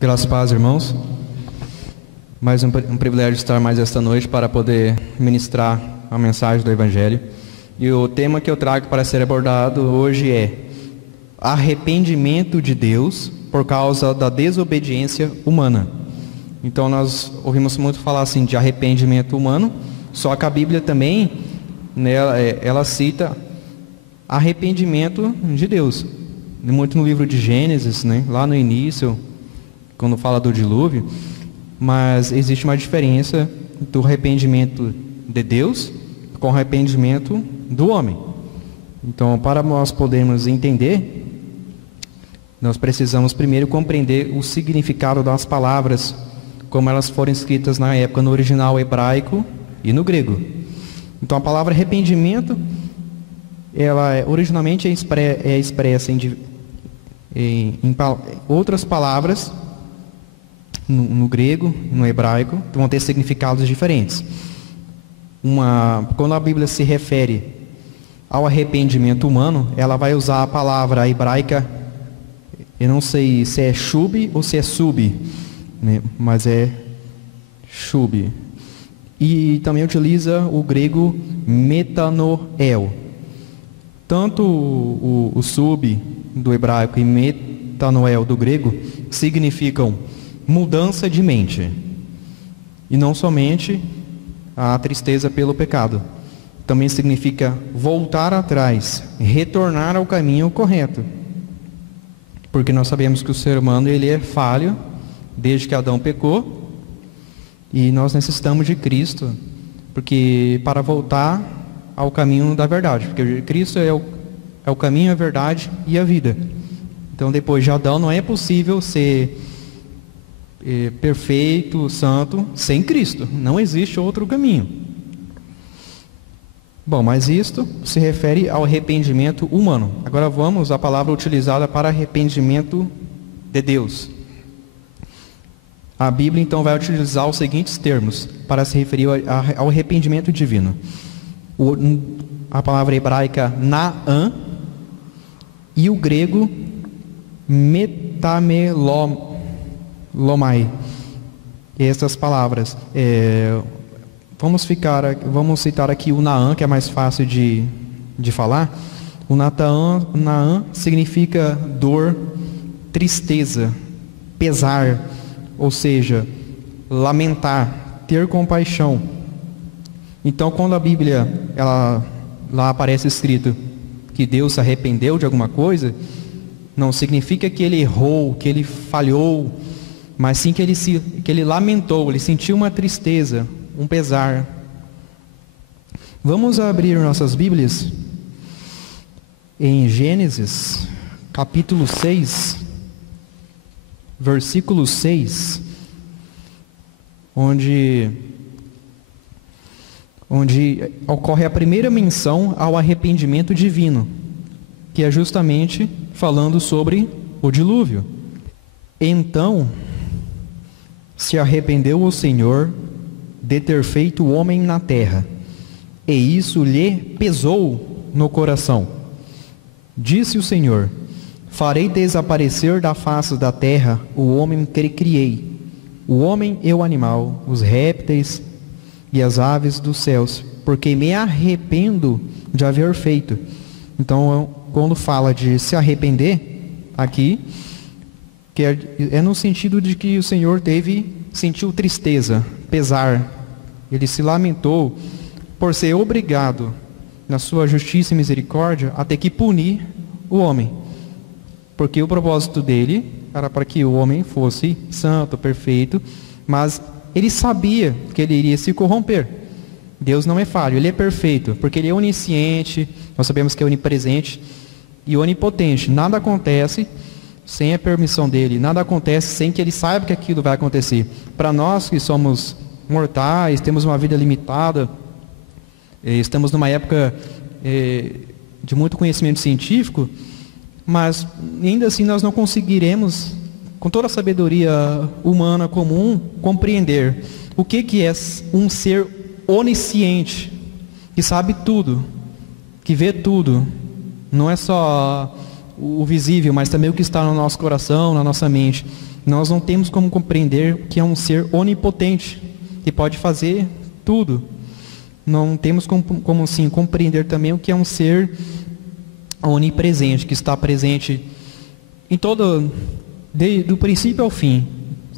Graças e paz, irmãos. Mais um privilégio estar mais esta noite para poder ministrar a mensagem do Evangelho. E o tema que eu trago para ser abordado hoje é arrependimento de Deus por causa da desobediência humana. Então nós ouvimos muito falar assim de arrependimento humano, só que a Bíblia também, né, ela cita arrependimento de Deus. Muito no livro de Gênesis, né, lá no início, quando fala do dilúvio, mas existe uma diferença do arrependimento de Deus com o arrependimento do homem. Então, para nós podermos entender, nós precisamos primeiro compreender o significado das palavras, como elas foram escritas na época no original hebraico e no grego. Então, a palavra arrependimento, ela originalmente é expressa em outras palavras, no grego, no hebraico, vão ter significados diferentes. Quando a Bíblia se refere ao arrependimento humano, ela vai usar a palavra hebraica, eu não sei se é shub ou se é sub, né, mas é shub. E também utiliza o grego metanoel. Tanto o sub do hebraico e metanoel do grego significam mudança de mente, e não somente a tristeza pelo pecado. Também significa voltar atrás, retornar ao caminho correto, porque nós sabemos que o ser humano ele é falho desde que Adão pecou, e nós necessitamos de Cristo, porque para voltar ao caminho da verdade, porque Cristo é o caminho, a verdade e a vida. Então depois de Adão não é possível ser perfeito, santo, sem Cristo. Não existe outro caminho. Bom, mas isto se refere ao arrependimento humano. Agora vamos à palavra utilizada para arrependimento de Deus. A Bíblia então vai utilizar os seguintes termos para se referir ao arrependimento divino. A palavra hebraica naam e o grego metamelomai. Essas palavras. Vamos citar aqui o naam, que é mais fácil de falar. O naam significa dor, tristeza, pesar, ou seja, lamentar, ter compaixão. Então, quando a Bíblia lá aparece escrito que Deus se arrependeu de alguma coisa, não significa que ele errou, que ele falhou, mas sim que ele lamentou, ele sentiu uma tristeza, um pesar. Vamos abrir nossas Bíblias em Gênesis, capítulo 6, versículo 6, onde ocorre a primeira menção ao arrependimento divino, que é justamente falando sobre o dilúvio. Então se arrependeu o Senhor de ter feito o homem na terra, e isso lhe pesou no coração. Disse o Senhor: farei desaparecer da face da terra o homem que criei, o homem e o animal, os répteis e as aves dos céus, porque me arrependo de haver feito. Então, quando fala de se arrepender aqui, que é no sentido de que o Senhor sentiu tristeza, pesar. Ele se lamentou por ser obrigado, na sua justiça e misericórdia, a ter que punir o homem. Porque o propósito dele era para que o homem fosse santo, perfeito, mas ele sabia que ele iria se corromper. Deus não é falho, ele é perfeito, porque ele é onisciente, nós sabemos que é onipresente e onipotente. Nada acontece sem a permissão dele, nada acontece sem que ele saiba que aquilo vai acontecer. Para nós que somos mortais, temos uma vida limitada, estamos numa época de muito conhecimento científico, mas ainda assim nós não conseguiremos, com toda a sabedoria humana comum, compreender o que é um ser onisciente, que sabe tudo, que vê tudo. Não é só o visível, mas também o que está no nosso coração, na nossa mente. nós não temos como compreender que é um ser onipotente, que pode fazer tudo. Não temos como assim, compreender também o que é um ser onipresente, que está presente em todo, do princípio ao fim.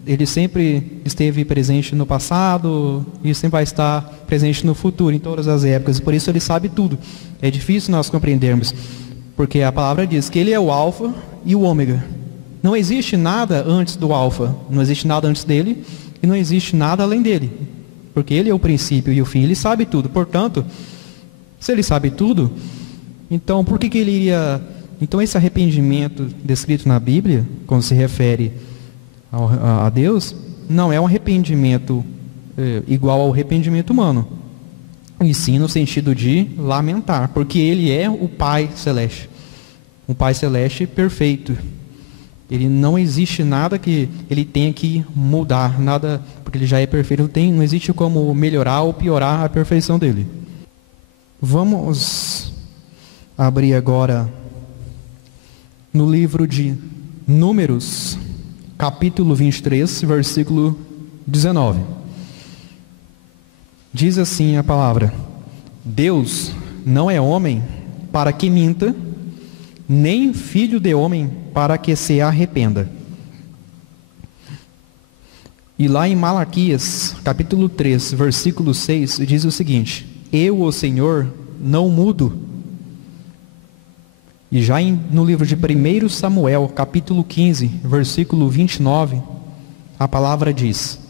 Ele sempre esteve presente no passado e sempre vai estar presente no futuro, em todas as épocas. Por isso ele sabe tudo. É difícil nós compreendermos, porque a palavra diz que ele é o alfa e o ômega. Não existe nada antes do alfa, não existe nada antes dele e não existe nada além dele, porque ele é o princípio e o fim. Ele sabe tudo. Portanto, se ele sabe tudo, então por que ele iria... Então esse arrependimento descrito na Bíblia, quando se refere a Deus, não é um arrependimento igual ao arrependimento humano, e sim no sentido de lamentar, porque ele é o Pai Celeste, um Pai Celeste perfeito. Ele não existe nada que ele tenha que mudar, nada, porque ele já é perfeito, não existe como melhorar ou piorar a perfeição dele. Vamos abrir agora no livro de Números, capítulo 23, versículo 19. Diz assim a palavra: Deus não é homem para que minta, nem filho de homem para que se arrependa. E lá em Malaquias, capítulo 3, versículo 6, diz o seguinte: Eu, o Senhor, não mudo. E já no livro de 1 Samuel, capítulo 15, versículo 29, a palavra diz: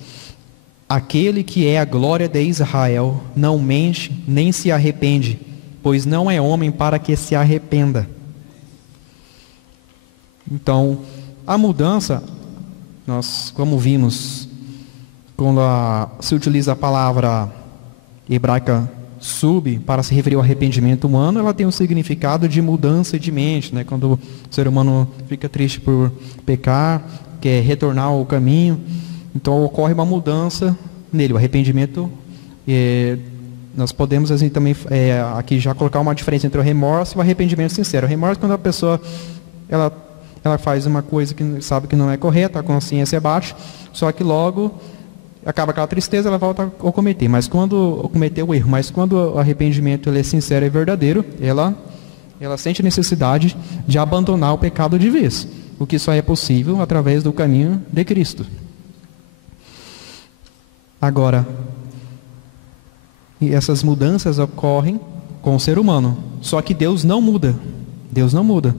Aquele que é a glória de Israel não mente nem se arrepende, pois não é homem para que se arrependa. Então, a mudança, nós, como vimos, quando se utiliza a palavra hebraica sub para se referir ao arrependimento humano, ela tem um significado de mudança de mente, né? Quando o ser humano fica triste por pecar, quer retornar ao caminho, então ocorre uma mudança nele. O arrependimento, nós podemos assim também aqui já colocar uma diferença entre o remorso e o arrependimento sincero. O remorso é quando a pessoa ela faz uma coisa que sabe que não é correta, a consciência bate, só que logo acaba aquela tristeza, ela volta a cometer. Mas quando cometeu o erro, mas quando o arrependimento ele é sincero e verdadeiro, ela sente a necessidade de abandonar o pecado de vez, o que só é possível através do caminho de Cristo. Agora, essas mudanças ocorrem com o ser humano, só que Deus não muda. Deus não muda.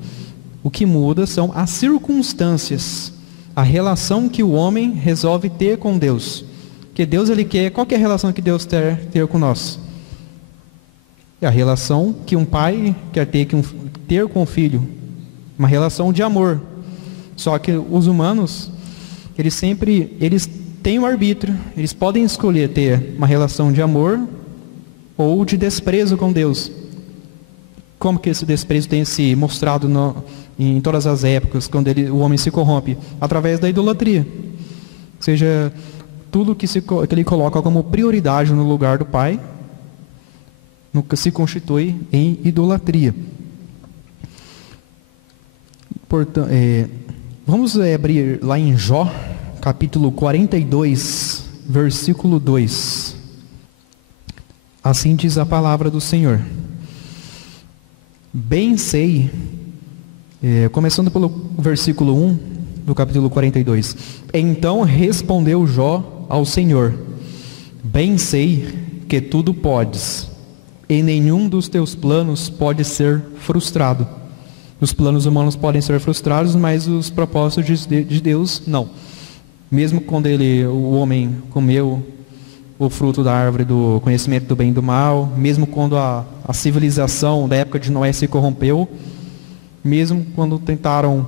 O que muda são as circunstâncias, a relação que o homem resolve ter com Deus. Porque Deus, ele quer, qual que é a relação que Deus quer ter com nós? É a relação que um pai quer ter com o filho, uma relação de amor. Só que os humanos, eles têm o arbítrio, eles podem escolher ter uma relação de amor ou de desprezo com Deus. Como que esse desprezo tem se mostrado em todas as épocas, quando o homem se corrompe? Através da idolatria. Ou seja, tudo que ele coloca como prioridade no lugar do Pai, nunca se constitui em idolatria. Portanto, vamos abrir lá em Jó, capítulo 42, versículo 2. Assim diz a palavra do Senhor: Bem sei, começando pelo versículo 1 do capítulo 42. Então respondeu Jó ao Senhor: Bem sei que tudo podes, e nenhum dos teus planos pode ser frustrado. Os planos humanos podem ser frustrados, mas os propósitos de Deus não. Mesmo quando o homem comeu o fruto da árvore do conhecimento do bem e do mal, mesmo quando a civilização da época de Noé se corrompeu, mesmo quando tentaram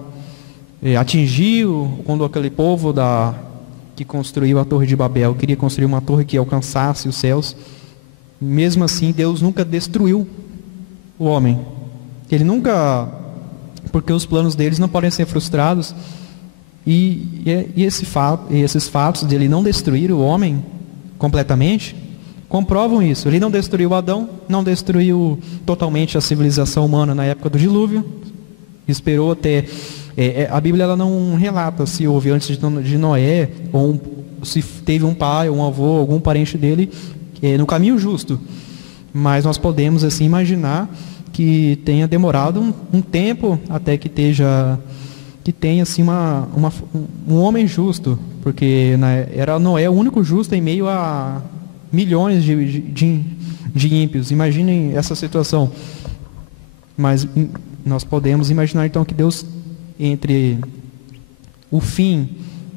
atingir, quando aquele povo que construiu a Torre de Babel queria construir uma torre que alcançasse os céus, mesmo assim Deus nunca destruiu o homem. Ele nunca, porque os planos deles não podem ser frustrados, e esses fatos de ele não destruir o homem completamente comprovam isso. Ele não destruiu Adão, não destruiu totalmente a civilização humana na época do dilúvio, esperou até A Bíblia ela não relata se houve antes de Noé, ou se teve um pai, ou um avô, algum parente dele no caminho justo. Mas nós podemos assim imaginar que tenha demorado um tempo até que tenha assim um homem justo, porque era Noé o único justo em meio a milhões de ímpios. Imaginem essa situação. Mas nós podemos imaginar então que Deus, entre o fim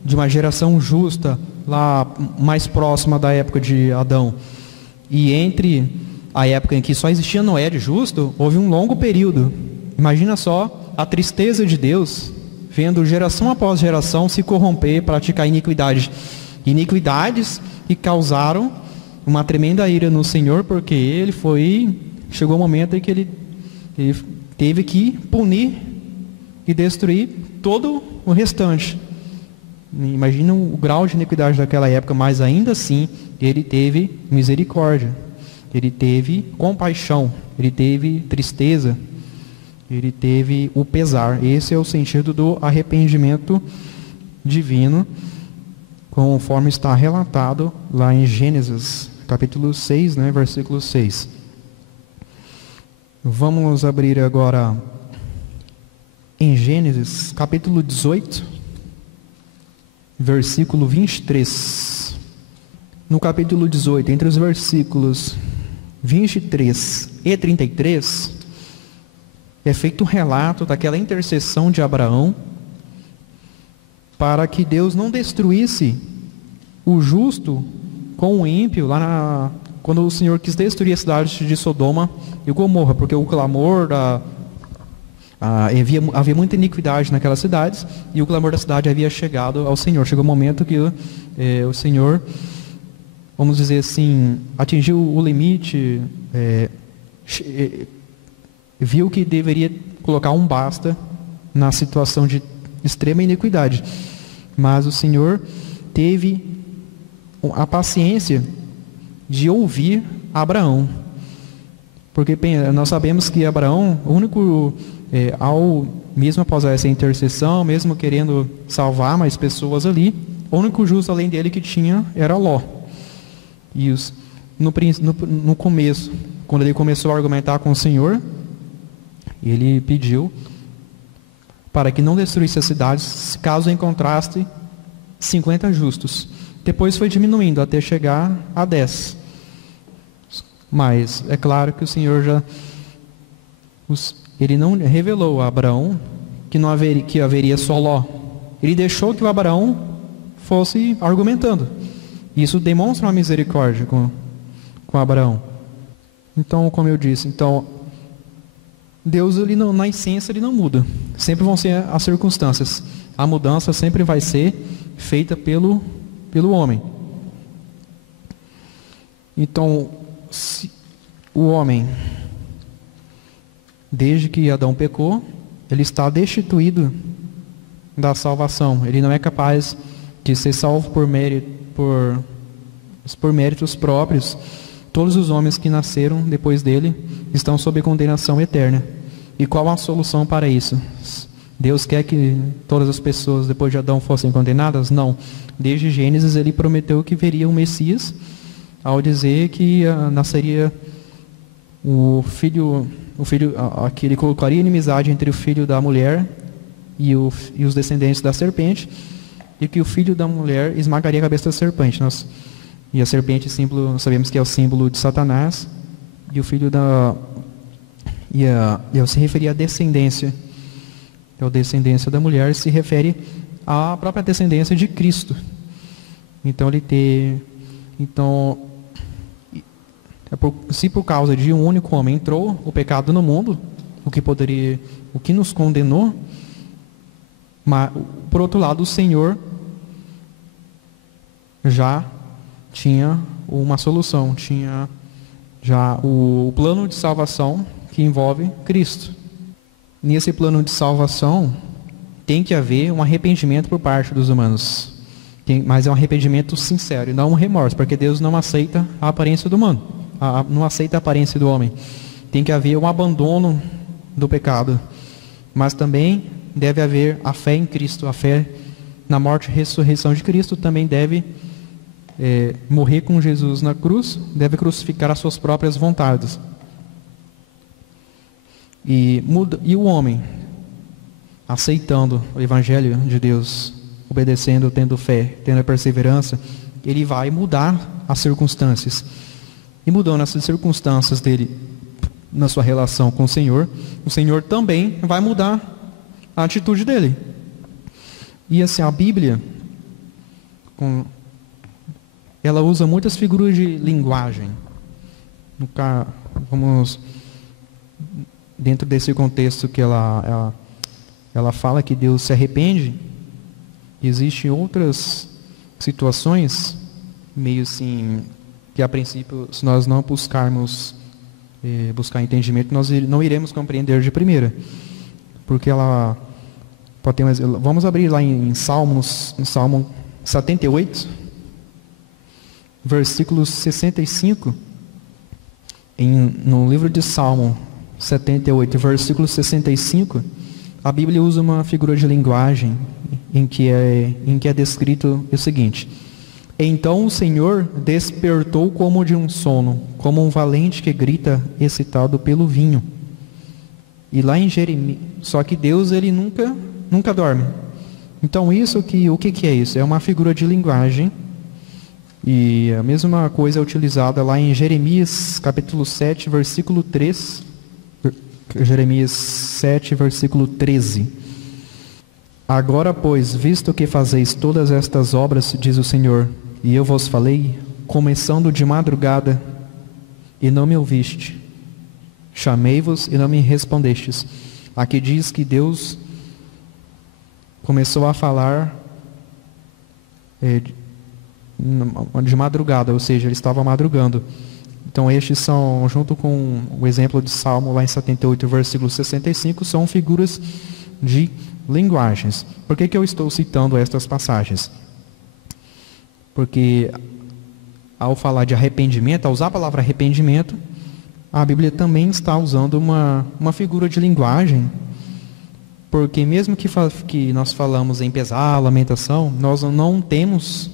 de uma geração justa lá mais próxima da época de Adão e entre a época em que só existia Noé de justo, houve um longo período. Imagina só a tristeza de Deus vendo geração após geração se corromper, praticar iniquidades que causaram uma tremenda ira no Senhor, porque chegou o momento em que ele teve que punir e destruir todo o restante. Imagina o grau de iniquidade daquela época, mas ainda assim ele teve misericórdia, ele teve compaixão, ele teve tristeza, ele teve o pesar. Esse é o sentido do arrependimento divino, conforme está relatado lá em Gênesis, capítulo 6, versículo 6. Vamos abrir agora em Gênesis, capítulo 18, versículo 23. No capítulo 18, entre os versículos 23 e 33, é feito um relato daquela intercessão de Abraão para que Deus não destruísse o justo com o ímpio quando o Senhor quis destruir a cidade de Sodoma e Gomorra, porque o clamor havia muita iniquidade naquelas cidades e o clamor da cidade havia chegado ao Senhor. Chegou o momento que o Senhor, vamos dizer assim, atingiu o limite, viu que deveria colocar um basta na situação de extrema iniquidade. Mas o Senhor teve a paciência de ouvir Abraão. Porque nós sabemos que Abraão, mesmo após essa intercessão, mesmo querendo salvar mais pessoas ali, o único justo além dele que tinha era Ló. E no começo, quando ele começou a argumentar com o Senhor, ele pediu para que não destruísse as cidades, caso encontrasse 50 justos. Depois foi diminuindo até chegar a 10. Mas é claro que o Senhor ele não revelou a Abraão que haveria só Ló. Ele deixou que o Abraão fosse argumentando. Isso demonstra uma misericórdia com Abraão. Então, como eu disse, Deus, na essência, ele não muda. Sempre vão ser as circunstâncias. A mudança sempre vai ser feita pelo homem. Então, se o homem, desde que Adão pecou, ele está destituído da salvação. Ele não é capaz de ser salvo por méritos próprios. Todos os homens que nasceram depois dele estão sob condenação eterna. E qual a solução para isso? Deus quer que todas as pessoas depois de Adão fossem condenadas? Não. Desde Gênesis ele prometeu que veria um Messias, ao dizer que nasceria o filho que ele colocaria inimizade entre o filho da mulher e os descendentes da serpente, e que o filho da mulher esmagaria a cabeça da serpente. E a serpente, sabemos que é o símbolo de Satanás, e o filho eu se referia à descendência. A descendência da mulher se refere à própria descendência de Cristo. Se por causa de um único homem entrou o pecado no mundo, o que nos condenou, mas por outro lado o Senhor já tinha uma solução, tinha já o plano de salvação que envolve Cristo. Nesse plano de salvação tem que haver um arrependimento por parte dos humanos, mas é um arrependimento sincero e não um remorso, porque Deus não aceita a aparência do humano, não aceita a aparência do homem. Tem que haver um abandono do pecado, mas também deve haver a fé em Cristo, a fé na morte e ressurreição de Cristo. Também deve morrer com Jesus na cruz, deve crucificar as suas próprias vontades. E o homem, aceitando o Evangelho de Deus, obedecendo, tendo fé, tendo a perseverança, ele vai mudar as circunstâncias. E mudando essas circunstâncias dele na sua relação com o Senhor também vai mudar a atitude dele. E assim, a Bíblia, ela usa muitas figuras de linguagem. Vamos, dentro desse contexto que ela fala que Deus se arrepende, existem outras situações, meio assim, que a princípio, se nós não buscar entendimento, nós não iremos compreender de primeira. Porque ela pode ter vamos abrir lá em Salmo 78, versículo 65, no livro de Salmo 78, versículo 65, a Bíblia usa uma figura de linguagem em que é descrito o seguinte: então o Senhor despertou como de um sono, como um valente que grita excitado pelo vinho. E lá em Jeremias, só que Deus, ele nunca dorme. Então o que é isso? É uma figura de linguagem. E a mesma coisa é utilizada lá em Jeremias capítulo 7, versículo 3. Jeremias 7, versículo 13. Agora, pois, visto que fazeis todas estas obras, diz o Senhor, e eu vos falei, começando de madrugada, e não me ouviste. Chamei-vos e não me respondestes. Aqui diz que Deus começou a falar de madrugada, ou seja, ele estava madrugando. Então estes são, junto com o exemplo de Salmo lá em 78, versículo 65, são figuras de linguagens. Por que eu estou citando estas passagens? Porque ao falar de arrependimento, ao usar a palavra arrependimento, a Bíblia também está usando uma figura de linguagem, porque mesmo que nós falamos em pesar, lamentação, nós não temos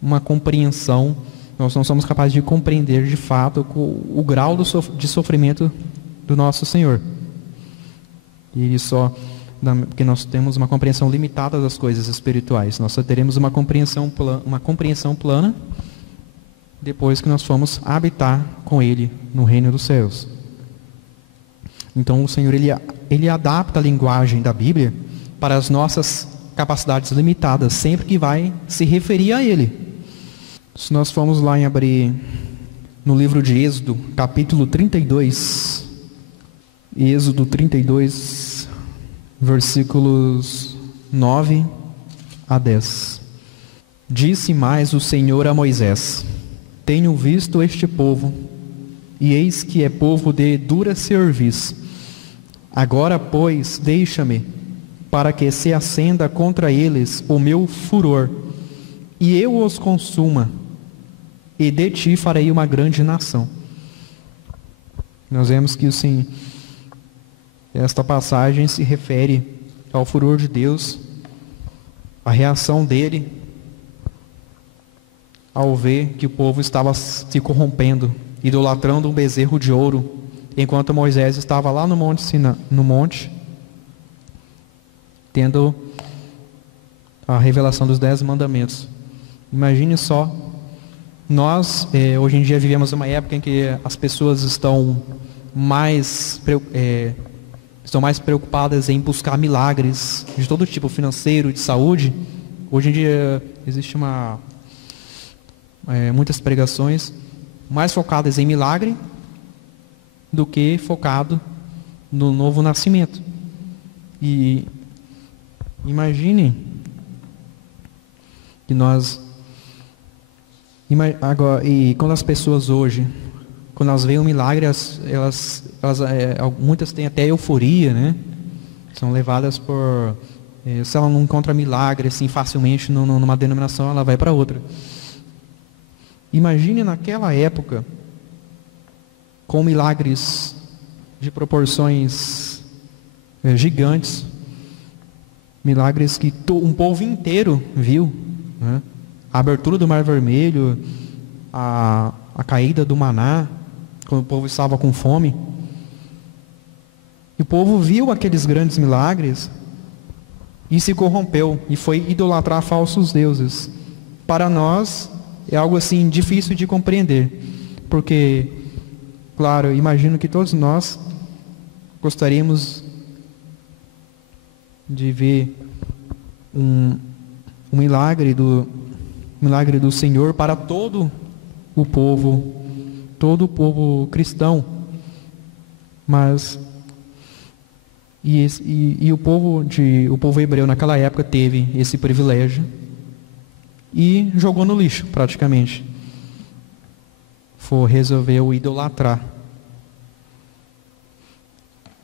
uma compreensão, nós não somos capazes de compreender de fato o grau de sofrimento do nosso Senhor. E porque nós temos uma compreensão limitada das coisas espirituais. Nós só teremos uma compreensão plana depois que nós formos habitar com Ele no reino dos céus. Então o Senhor, Ele adapta a linguagem da Bíblia para as nossas capacidades limitadas, sempre que vai se referir a Ele. Se nós formos lá abrir no livro de Êxodo, capítulo 32, Êxodo 32, versículos 9 a 10. Disse mais o Senhor a Moisés: tenho visto este povo, e eis que é povo de dura cerviz. Agora, pois, deixa-me, para que se acenda contra eles o meu furor, e eu os consuma, e de ti farei uma grande nação. Nós vemos que assim, esta passagem se refere ao furor de Deus, a reação dele ao ver que o povo estava se corrompendo, idolatrando um bezerro de ouro, enquanto Moisés estava lá no monte, tendo a revelação dos 10 mandamentos. Imagine só, nós hoje em dia vivemos uma época em que as pessoas estão mais preocupadas em buscar milagres de todo tipo, financeiro, de saúde. Hoje em dia existe muitas pregações mais focadas em milagre do que focado no novo nascimento. E imagine que e quando as pessoas hoje, quando elas veem um milagre, muitas têm até euforia, né? São levadas por... se ela não encontra milagre assim facilmente numa denominação, ela vai para outra. Imagine naquela época, com milagres de proporções gigantes, milagres que um povo inteiro viu, né? A abertura do Mar Vermelho, a caída do maná, quando o povo estava com fome. E o povo viu aqueles grandes milagres e se corrompeu e foi idolatrar falsos deuses. Para nós é algo assim difícil de compreender, porque, claro, imagino que todos nós gostaríamos de ver um milagre do Senhor para todo o povo cristão. Mas o povo hebreu naquela época teve esse privilégio e jogou no lixo praticamente. Resolveu idolatrar.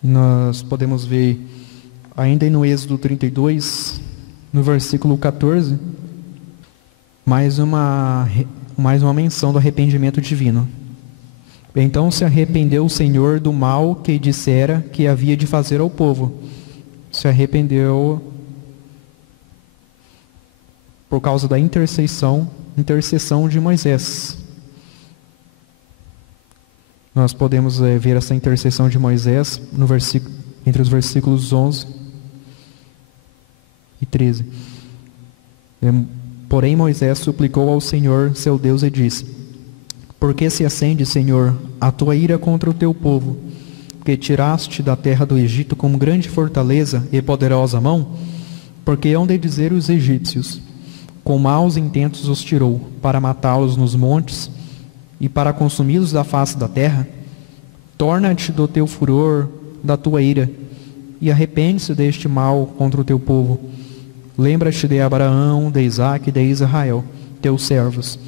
Nós podemos ver ainda no Êxodo 32, no versículo 14, mais uma menção do arrependimento divino. Então se arrependeu o Senhor do mal que dissera que havia de fazer ao povo. Se arrependeu por causa da intercessão de Moisés. Nós podemos ver essa intercessão de Moisés entre os versículos 11 e 13. Porém Moisés suplicou ao Senhor seu Deus e disse: Por que se acende, Senhor, a tua ira contra o teu povo, que tiraste da terra do Egito com grande fortaleza e poderosa mão? Porque hão de dizer os egípcios: com maus intentos os tirou, para matá-los nos montes e para consumi-los da face da terra? Torna-te do teu furor, da tua ira, e arrepende-se deste mal contra o teu povo. Lembra-te de Abraão, de Isaque e de Israel, teus servos,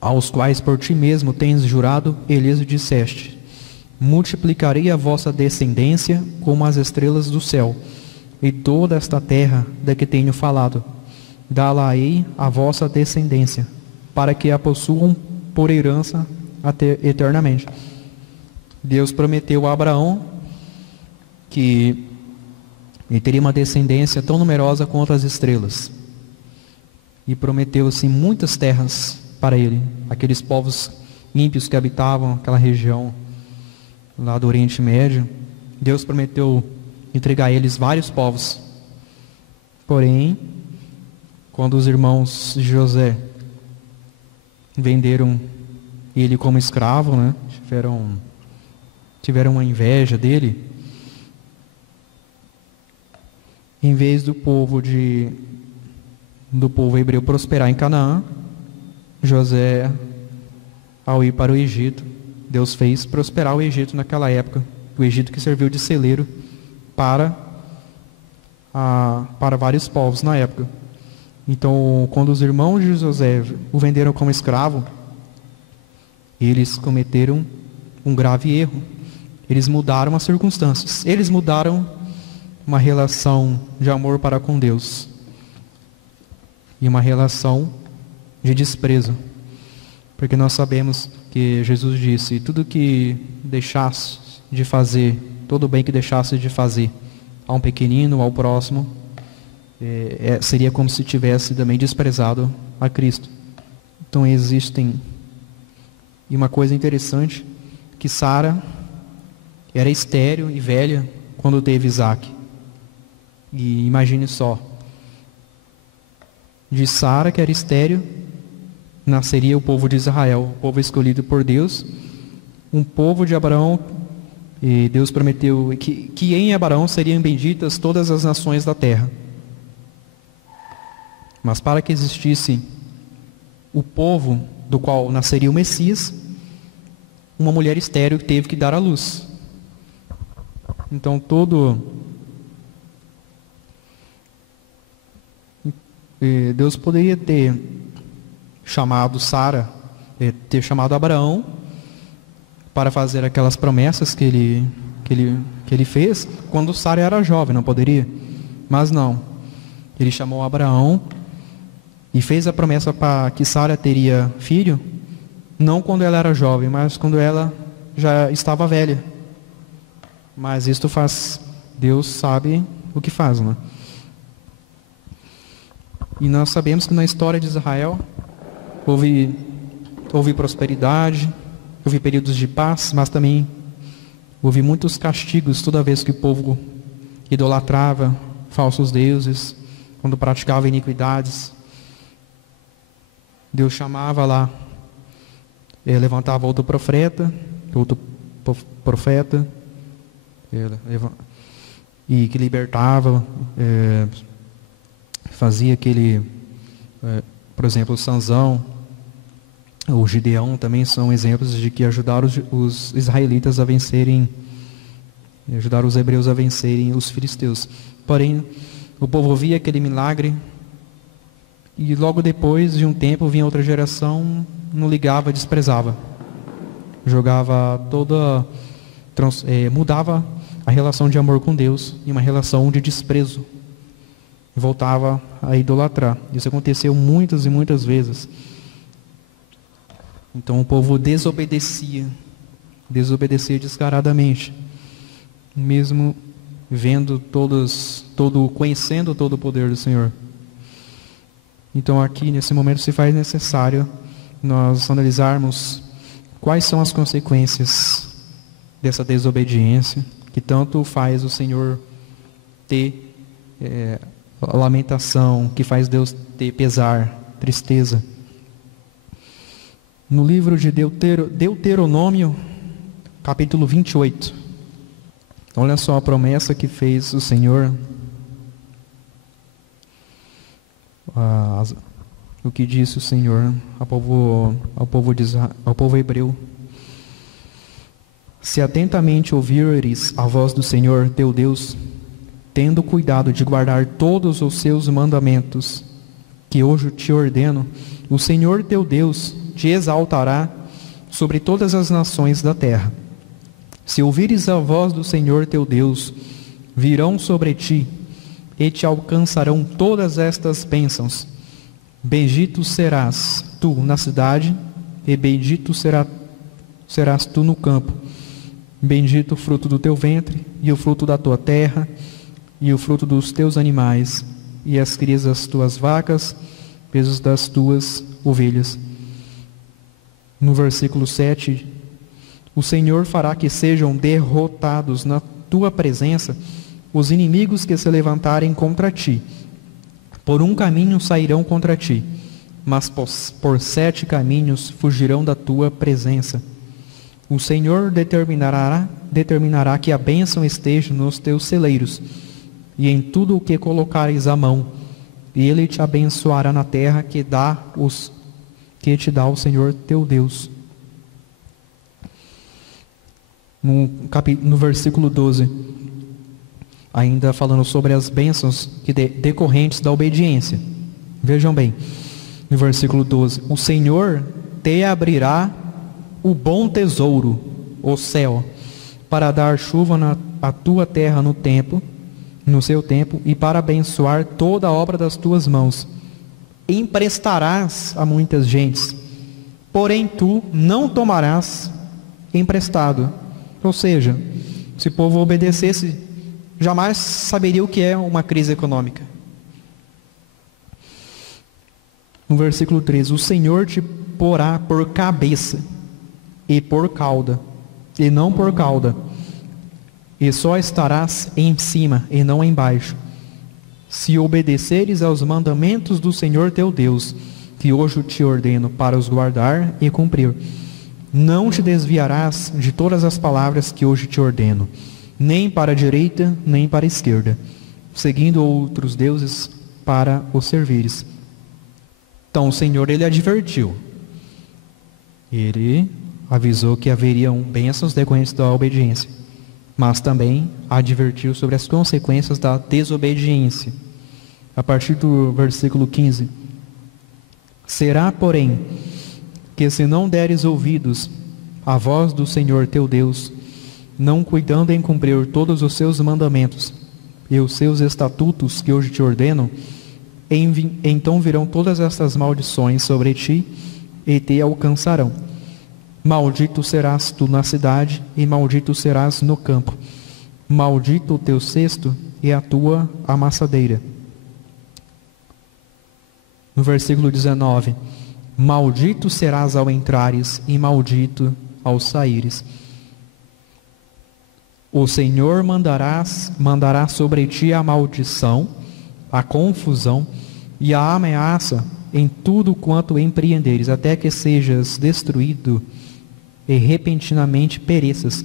aos quais por ti mesmo tens jurado, e lhes disseste: multiplicarei a vossa descendência como as estrelas do céu, e toda esta terra de que tenho falado, dá-la-ei a vossa descendência, para que a possuam por herança eternamente. Deus prometeu a Abraão que ele teria uma descendência tão numerosa quanto as estrelas. E prometeu assim muitas terras para ele, aqueles povos ímpios que habitavam aquela região lá do Oriente Médio. Deus prometeu entregar a eles vários povos. Porém, quando os irmãos de José venderam ele como escravo, né, tiveram uma inveja dele, em vez do povo hebreu prosperar em Canaã, José, ao ir para o Egito, Deus fez prosperar o Egito naquela época, o Egito que serviu de celeiro para vários povos na época. Então, quando os irmãos de José o venderam como escravo, eles cometeram um grave erro. Eles mudaram as circunstâncias. Eles mudaram uma relação de amor para com Deus e uma relação de desprezo. Porque nós sabemos que Jesus disse: tudo que deixasse de fazer, todo o bem que deixasse de fazer a um pequenino, ao próximo, seria como se tivesse também desprezado a Cristo. Então existem... E uma coisa interessante, que Sara era estéril e velha quando teve Isaque. E imagine só, de Sara, que era estéril, nasceria o povo de Israel, o povo escolhido por Deus, um povo de Abraão, e Deus prometeu que em Abraão seriam benditas todas as nações da terra. Mas para que existisse o povo do qual nasceria o Messias, uma mulher estéril teve que dar à luz. Então Deus poderia ter chamado ter chamado Abraão para fazer aquelas promessas que ele fez quando Sara era jovem, não poderia? Mas não. Ele chamou Abraão e fez a promessa para que Sara teria filho, não quando ela era jovem, mas quando ela já estava velha. Mas isto Deus sabe o que faz, né? E nós sabemos que na história de Israel houve prosperidade, houve períodos de paz, mas também houve muitos castigos toda vez que o povo idolatrava falsos deuses, quando praticava iniquidades. Deus chamava lá, levantava outro profeta, e que libertava, fazia aquele, por exemplo, Sansão, o Gideão também são exemplos de que ajudaram os israelitas a vencerem, ajudaram os hebreus a vencerem os filisteus. Porém, o povo via aquele milagre e logo depois de um tempo vinha outra geração, não ligava, desprezava, jogava mudava a relação de amor com Deus em uma relação de desprezo, voltava a idolatrar. Isso aconteceu muitas e muitas vezes. Então o povo desobedecia descaradamente, mesmo conhecendo todo o poder do Senhor. Então aqui nesse momento se faz necessário nós analisarmos quais são as consequências dessa desobediência, que tanto faz o Senhor ter lamentação, que faz Deus ter pesar, tristeza. No livro de Deuteronômio, capítulo 28. Olha só a promessa que fez o Senhor. O que disse o Senhor ao povo hebreu. Se atentamente ouvires a voz do Senhor teu Deus, tendo cuidado de guardar todos os seus mandamentos, que hoje te ordeno, o Senhor teu Deus te exaltará sobre todas as nações da terra. Se ouvires a voz do Senhor teu Deus, virão sobre ti e te alcançarão todas estas bênçãos. Bendito serás tu na cidade, e bendito serás tu no campo. Bendito o fruto do teu ventre, e o fruto da tua terra, e o fruto dos teus animais, e as crias das tuas vacas, pesos das tuas ovelhas. No versículo 7, o Senhor fará que sejam derrotados na tua presença os inimigos que se levantarem contra ti. Por um caminho sairão contra ti, mas por 7 caminhos fugirão da tua presença. O Senhor determinará que a bênção esteja nos teus celeiros, e em tudo o que colocares a mão, e Ele te abençoará na terra que te dá o Senhor teu Deus. No versículo 12, ainda falando sobre as bênçãos decorrentes da obediência. Vejam bem, no versículo 12, o Senhor te abrirá o bom tesouro, o céu, para dar chuva na tua terra no seu tempo, e para abençoar toda a obra das tuas mãos. Emprestarás a muitas gentes, porém tu não tomarás emprestado. Ou seja, se o povo obedecesse, jamais saberia o que é uma crise econômica. No versículo 13, o Senhor te porá por cabeça e por cauda, e não por cauda, e só estarás em cima e não embaixo, se obedeceres aos mandamentos do Senhor teu Deus, que hoje te ordeno para os guardar e cumprir. Não te desviarás de todas as palavras que hoje te ordeno, nem para a direita, nem para a esquerda, seguindo outros deuses para os servires. Então o Senhor, Ele advertiu. Ele avisou que haveriam bênçãos decorrentes da obediência, mas também advertiu sobre as consequências da desobediência. A partir do versículo 15. Será, porém, que se não deres ouvidos à voz do Senhor teu Deus, não cuidando em cumprir todos os seus mandamentos e os seus estatutos que hoje te ordeno, então virão todas estas maldições sobre ti e te alcançarão. Maldito serás tu na cidade, e maldito serás no campo. Maldito o teu cesto e a tua amassadeira. No versículo 19: maldito serás ao entrares e maldito ao saíres. O Senhor mandará sobre ti a maldição, a confusão e a ameaça em tudo quanto empreenderes, até que sejas destruído e repentinamente pereças,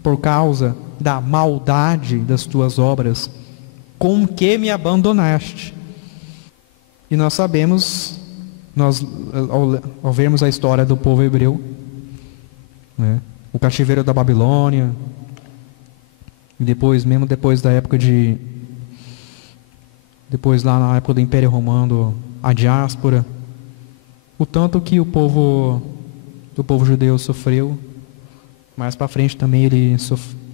por causa da maldade das tuas obras, com que me abandonaste. E nós sabemos, ao vermos a história do povo hebreu, né, o cativeiro da Babilônia, e mesmo depois da época depois lá na época do Império Romano, a diáspora, o tanto que o povo judeu sofreu, mais para frente também ele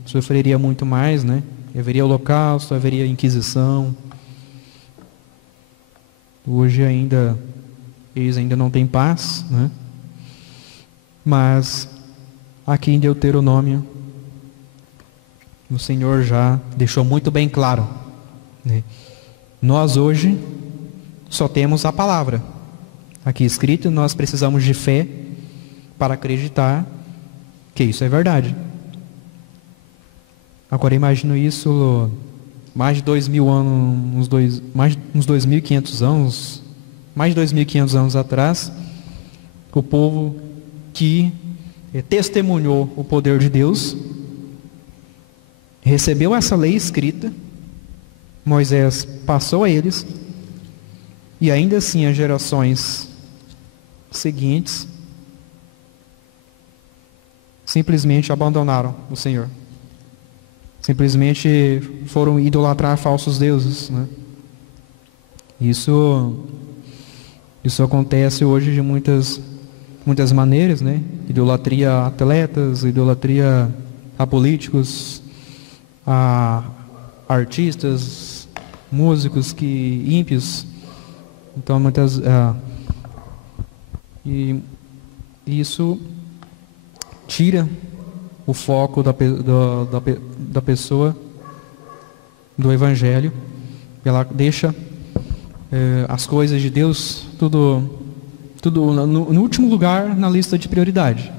sofreria muito mais, né? Haveria holocausto, haveria inquisição. Hoje eles ainda não têm paz, né? Mas aqui em Deuteronômio, o Senhor já deixou muito bem claro, né? Nós hoje só temos a palavra aqui escrito, nós precisamos de fé para acreditar que isso é verdade. Agora imagino isso mais de 2.000 anos, uns 2.500 anos, mais de 2.500 anos atrás, o povo que testemunhou o poder de Deus, recebeu essa lei escrita, Moisés passou a eles, e ainda assim as gerações seguintes simplesmente abandonaram o Senhor. Simplesmente foram idolatrar falsos deuses, né? Isso acontece hoje de muitas maneiras, né? Idolatria a atletas, idolatria a políticos, a artistas, músicos ímpios. Então e isso tira o foco da pessoa do Evangelho. Ela deixa as coisas de Deus tudo no último lugar na lista de prioridade.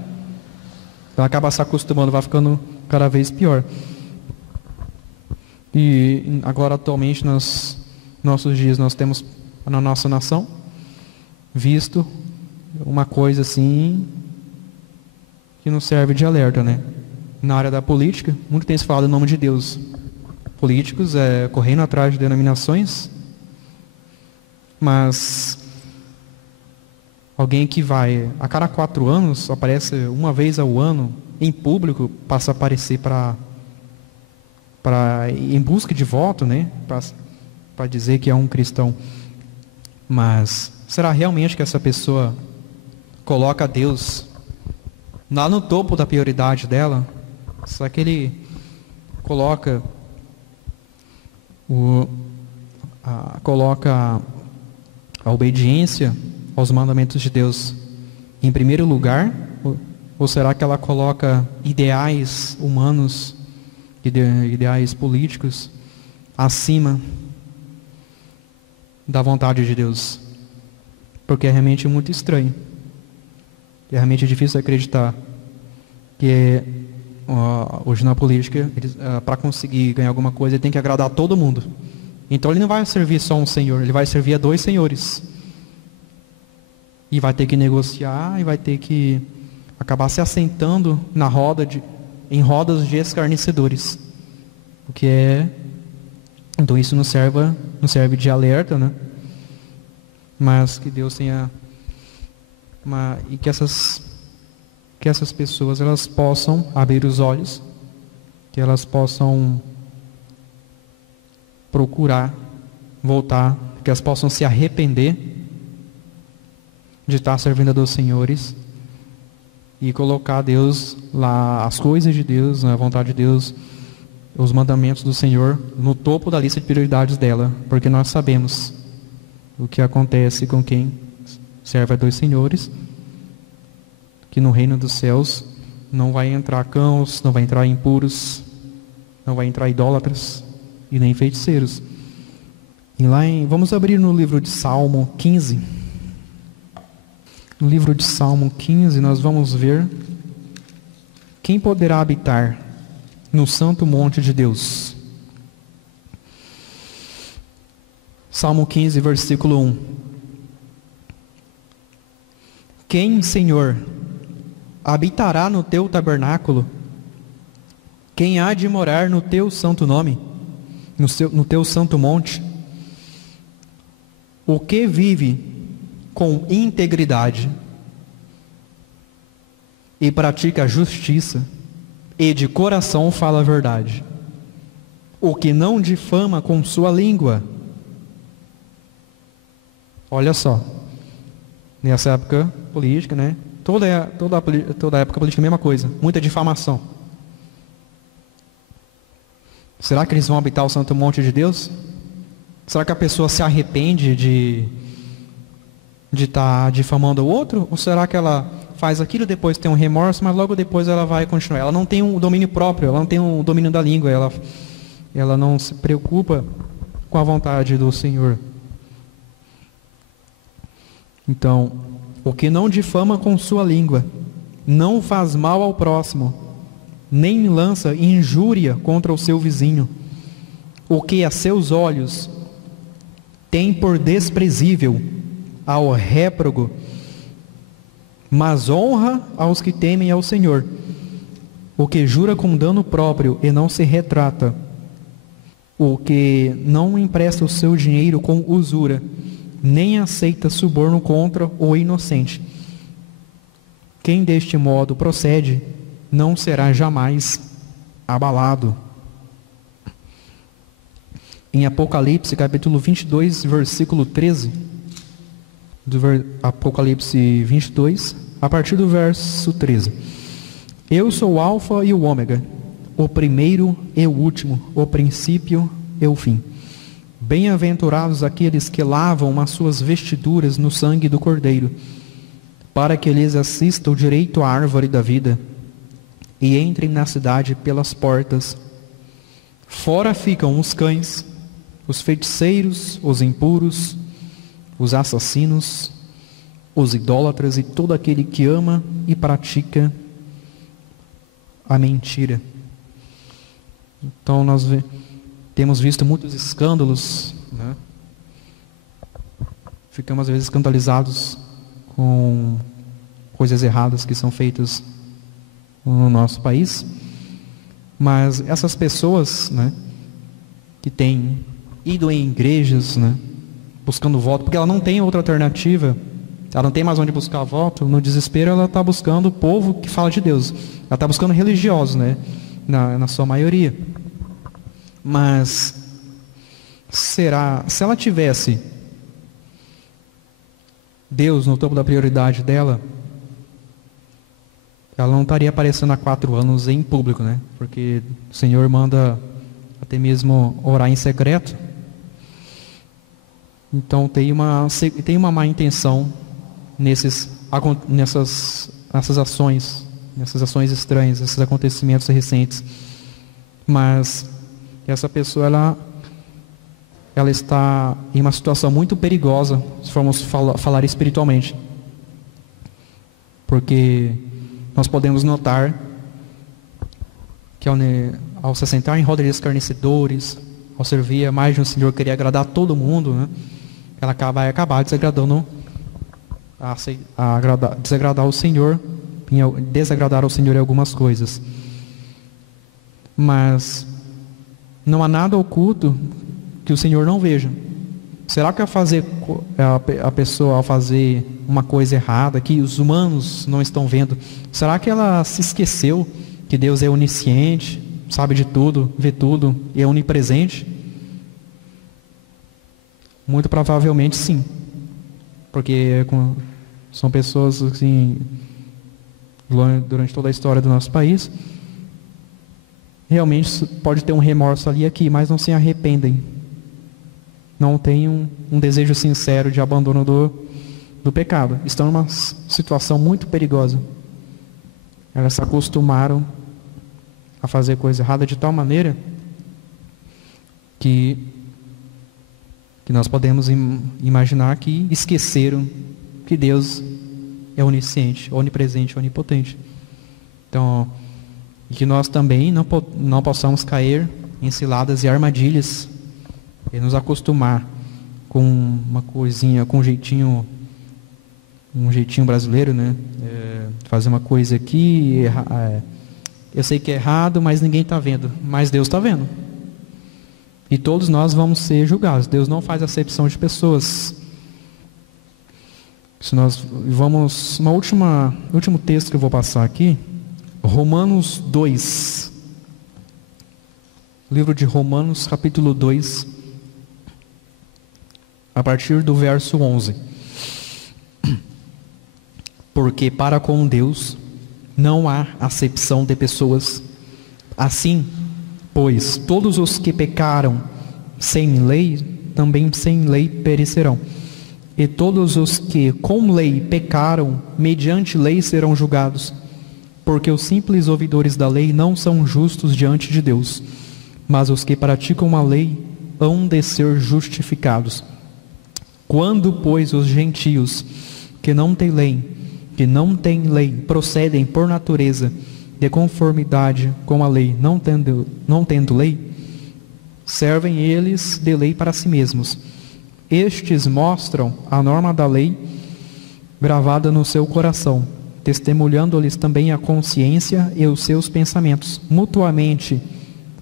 Ela acaba se acostumando, vai ficando cada vez pior. E agora atualmente nossos dias nós temos na nossa nação visto uma coisa assim que não serve de alerta, né? Na área da política, muito tem se falado em nome de Deus. Políticos correndo atrás de denominações, mas alguém que vai a cada 4 anos, aparece uma vez ao ano em público, passa a aparecer em busca de voto, né? Para dizer que é um cristão. Mas será realmente que essa pessoa coloca Deus lá no topo da prioridade dela? Será que ele coloca a obediência aos mandamentos de Deus em primeiro lugar? Ou será que ela coloca ideais humanos, ideais políticos acima da vontade de Deus? Porque é realmente muito estranho. É realmente difícil acreditar que hoje na política, para conseguir ganhar alguma coisa, ele tem que agradar a todo mundo. Então ele não vai servir só um senhor, ele vai servir a 2 senhores. E vai ter que negociar, e vai ter que acabar se assentando em rodas de escarnecedores. Então isso não serve de alerta, né? Mas que Deus tenha e que essas pessoas elas possam abrir os olhos, que elas possam procurar voltar, que elas possam se arrepender de estar servindo a 2 senhores e colocar Deus lá, as coisas de Deus, a vontade de Deus, os mandamentos do Senhor no topo da lista de prioridades dela, porque nós sabemos o que acontece com quem serve a 2 senhores, que no reino dos céus não vai entrar cãos, não vai entrar impuros, não vai entrar idólatras e nem feiticeiros. E vamos abrir no livro de Salmo 15. No livro de Salmo 15, nós vamos ver quem poderá habitar no santo monte de Deus. Salmo 15, versículo 1. Quem, Senhor, habitará no teu tabernáculo? Quem há de morar no teu santo nome, no teu santo monte? O que vive com integridade e pratica a justiça, e de coração fala a verdade, o que não difama com sua língua. Olha só, nessa época política, né? Toda época política é a mesma coisa, muita difamação. Será que eles vão habitar o santo monte de Deus? Será que a pessoa se arrepende de estar difamando o outro? Ou será que ela faz aquilo, depois tem um remorso, mas logo depois ela vai continuar? Ela não tem um domínio próprio, ela não tem um domínio da língua, ela não se preocupa com a vontade do Senhor. Então, o que não difama com sua língua, não faz mal ao próximo, nem lança injúria contra o seu vizinho, o que a seus olhos tem por desprezível ao réprobo, mas honra aos que temem ao Senhor, o que jura com dano próprio e não se retrata, o que não empresta o seu dinheiro com usura, nem aceita suborno contra o inocente. Quem deste modo procede, não será jamais abalado. Em Apocalipse, capítulo 22, versículo 13, Apocalipse 22, a partir do verso 13. Eu sou o Alfa e o Ômega, o primeiro e o último, o princípio e o fim. Bem-aventurados aqueles que lavam as suas vestiduras no sangue do Cordeiro, para que lhes assista o direito à árvore da vida, e entrem na cidade pelas portas. Fora ficam os cães, os feiticeiros, os impuros, os assassinos, os idólatras e todo aquele que ama e pratica a mentira. Então nós temos visto muitos escândalos, né? Ficamos às vezes escandalizados com coisas erradas que são feitas no nosso país, mas essas pessoas, né, que têm ido em igrejas, né, buscando voto, porque ela não tem outra alternativa, ela não tem mais onde buscar voto, no desespero ela está buscando o povo que fala de Deus, ela está buscando religiosos, né, na sua maioria. Mas se ela tivesse Deus no topo da prioridade dela, ela não estaria aparecendo há 4 anos em público, né? Porque o Senhor manda até mesmo orar em secreto. Então tem uma má intenção nessas ações estranhas, esses acontecimentos recentes. Mas essa pessoa ela está em uma situação muito perigosa, se formos falar espiritualmente, porque nós podemos notar que ao se sentar em roda de escarnecedores, ao servir a mais de um Senhor, querer agradar a todo mundo, né, ela vai acabar desagradar o Senhor, desagradar ao Senhor em algumas coisas. Mas não há nada oculto que o Senhor não veja. Será que a pessoa, ao fazer uma coisa errada, que os humanos não estão vendo, será que ela se esqueceu que Deus é onisciente, sabe de tudo, vê tudo e é onipresente? Muito provavelmente sim. Porque são pessoas assim, durante toda a história do nosso país, realmente pode ter um remorso ali e aqui, mas não se arrependem. Não tem um desejo sincero de abandono do pecado. Estão numa situação muito perigosa. Elas se acostumaram a fazer coisa errada de tal maneira que nós podemos imaginar que esqueceram que Deus é onisciente, onipresente, onipotente. Então, que nós também não possamos cair em ciladas e armadilhas e nos acostumar com uma coisinha, com um jeitinho brasileiro, né? Fazer uma coisa aqui, eu sei que é errado, mas ninguém está vendo, mas Deus está vendo. E todos nós vamos ser julgados. Deus não faz acepção de pessoas. Se nós vamos, último texto que eu vou passar aqui, Romanos 2. Livro de Romanos, capítulo 2, a partir do verso 11. Porque para com Deus não há acepção de pessoas. Assim, pois todos os que pecaram sem lei, também sem lei perecerão. E todos os que com lei pecaram, mediante lei serão julgados. Porque os simples ouvidores da lei não são justos diante de Deus, mas os que praticam a lei hão de ser justificados. Quando, pois, os gentios que não têm lei, procedem por natureza de conformidade com a lei, não tendo lei, servem eles de lei para si mesmos. Estes mostram a norma da lei gravada no seu coração, testemunhando-lhes também a consciência e os seus pensamentos, mutuamente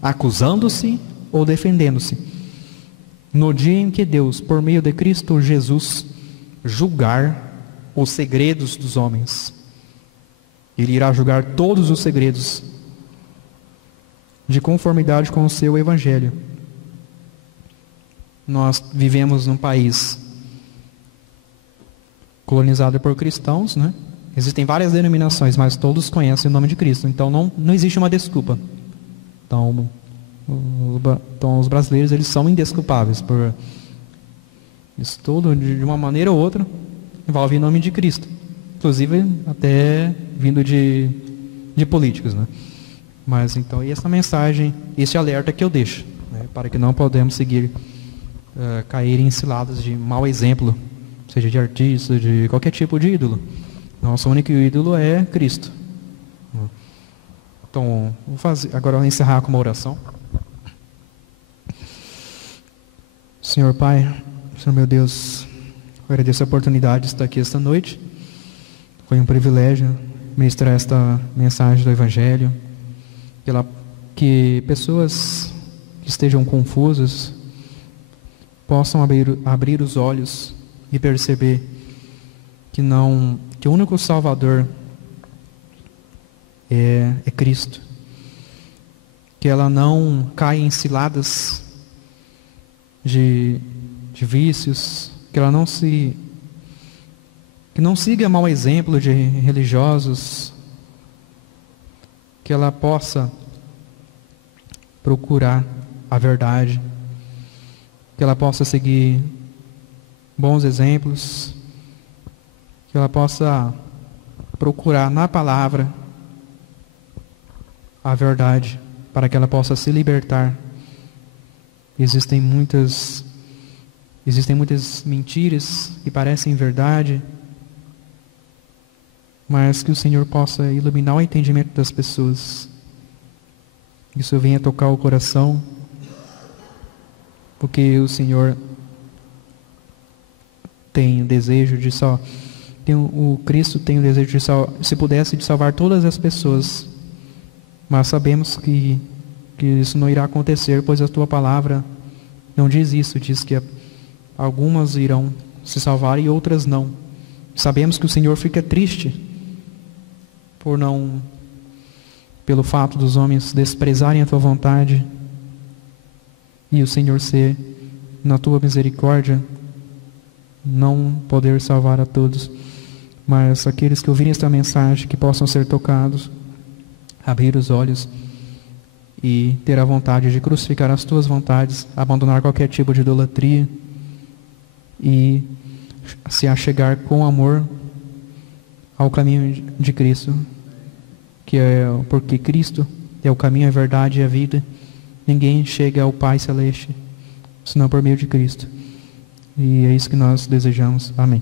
acusando-se ou defendendo-se. No dia em que Deus, por meio de Cristo Jesus, julgar os segredos dos homens, Ele irá julgar todos os segredos de conformidade com o seu Evangelho. Nós vivemos num país colonizado por cristãos, né? Existem várias denominações, mas todos conhecem o nome de Cristo. Então não existe uma desculpa. Então os brasileiros, eles são indesculpáveis por isso tudo, de uma maneira ou outra, envolve o nome de Cristo. Inclusive até vindo de políticos, né? Mas então, e essa mensagem, esse alerta que eu deixo, né, para que não podemos seguir, cair em ciladas de mau exemplo, seja de artista, de qualquer tipo de ídolo. Nosso único ídolo é Cristo. Então, agora vou encerrar com uma oração. Senhor Pai, Senhor meu Deus, eu agradeço a oportunidade de estar aqui esta noite. Foi um privilégio ministrar esta mensagem do Evangelho. Que pessoas que estejam confusas possam abrir os olhos e perceber que o único Salvador é Cristo. Que ela não caia em ciladas de vícios, que ela não siga mau exemplo de religiosos, que ela possa procurar a verdade, que ela possa seguir bons exemplos, que ela possa procurar na palavra a verdade, para que ela possa se libertar. Existem muitas mentiras que parecem verdade, mas que o Senhor possa iluminar o entendimento das pessoas. Isso venha tocar o coração, porque o Senhor tem o desejo de o Cristo tem o desejo de se pudesse, de salvar todas as pessoas, mas sabemos que isso não irá acontecer, pois a tua palavra não diz isso, diz que algumas irão se salvar e outras não. Sabemos que o Senhor fica triste pelo fato dos homens desprezarem a tua vontade e o Senhor ser, na tua misericórdia, não poder salvar a todos, mas aqueles que ouvirem esta mensagem, que possam ser tocados, abrir os olhos e ter a vontade de crucificar as tuas vontades, abandonar qualquer tipo de idolatria e se achegar com amor ao caminho de Cristo, porque Cristo é o caminho, a verdade e a vida. Ninguém chega ao Pai Celeste senão por meio de Cristo. E é isso que nós desejamos. Amém.